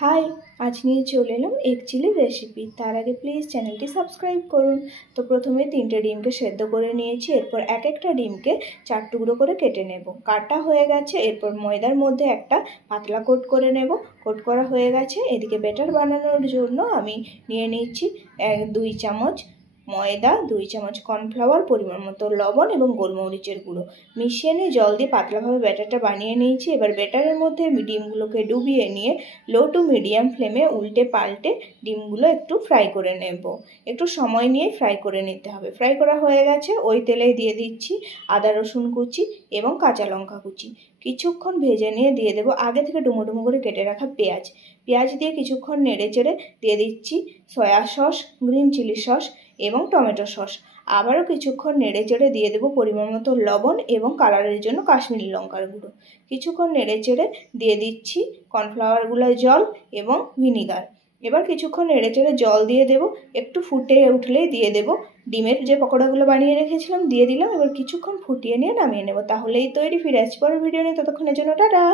High, আজ নিয়ে চলে এলাম এগ চিলি রেসিপি। তার আগে প্লিজ চ্যানেলটি সাবস্ক্রাইব করুন। তো প্রথমে 3টে ডিমকে সেদ্ধ করে নিয়েছি। এরপর এক একটা ডিমকে 4 টুকরো করে কেটে নেব। কাটা হয়ে গেছে। এরপর ময়দার মধ্যে একটা পাতলা কোট করে নেব। কোট করা হয়ে গেছে। এদিকে ব্যাটার বানানোর জন্য আমি নিয়ে নিচ্ছি 2 চামচ ময়দা, 2 চামচ কর্নফ্লাওয়ার, পরিমাণ মতো লবণ এবং গোলমরিচের গুঁড়ো মিশিয়ে নিয়ে জল দিয়ে পাতলাভাবে ব্যাটারটা বানিয়ে নিয়েছি। এবার ব্যাটারের মধ্যে ডিমগুলোকে ডুবিয়ে নিয়ে লো টু মিডিয়াম ফ্লেমে উল্টে পাল্টে ডিমগুলো একটু ফ্রাই করে নেব। একটু সময় নিয়ে ফ্রাই করে নিতে হবে। ফ্রাই করা হয়ে গেছে। ওই তেলেই দিয়ে দিচ্ছি আদা রসুন কুচি এবং কাঁচা লঙ্কা কুচি। কিছুক্ষণ ভেজে নিয়ে দিয়ে দেবো আগে থেকে ডুমো ডুমো করে কেটে রাখা পেঁয়াজ দিয়ে কিছুক্ষণ নেড়ে চেড়ে দিয়ে দিচ্ছি soya sauce, green chilli sauce এবং টমেটো সস। আবারও কিছুক্ষণ নেড়ে চেড়ে দিয়ে দেবো পরিমাণ মতো লবণ এবং কালারের জন্য কাশ্মীরি লঙ্কার গুঁড়ো। কিছুক্ষণ নেড়ে চেড়ে দিয়ে দিচ্ছি কর্নফ্লাওয়ারগুলোয় জল এবং ভিনিগার। এবার কিছুক্ষণ নেড়ে চেড়ে জল দিয়ে দেবো। একটু ফুটে উঠলেই দিয়ে দেবো ডিমের যে পকোড়াগুলো বানিয়ে রেখেছিলাম, দিয়ে দিলাম। এবার কিছুক্ষণ ফুটিয়ে নিয়ে নামিয়ে নেব। তাহলেই তৈরি। ফিরে আসছি পরের ভিডিও নিয়ে। ততক্ষণের জন্য টাটা।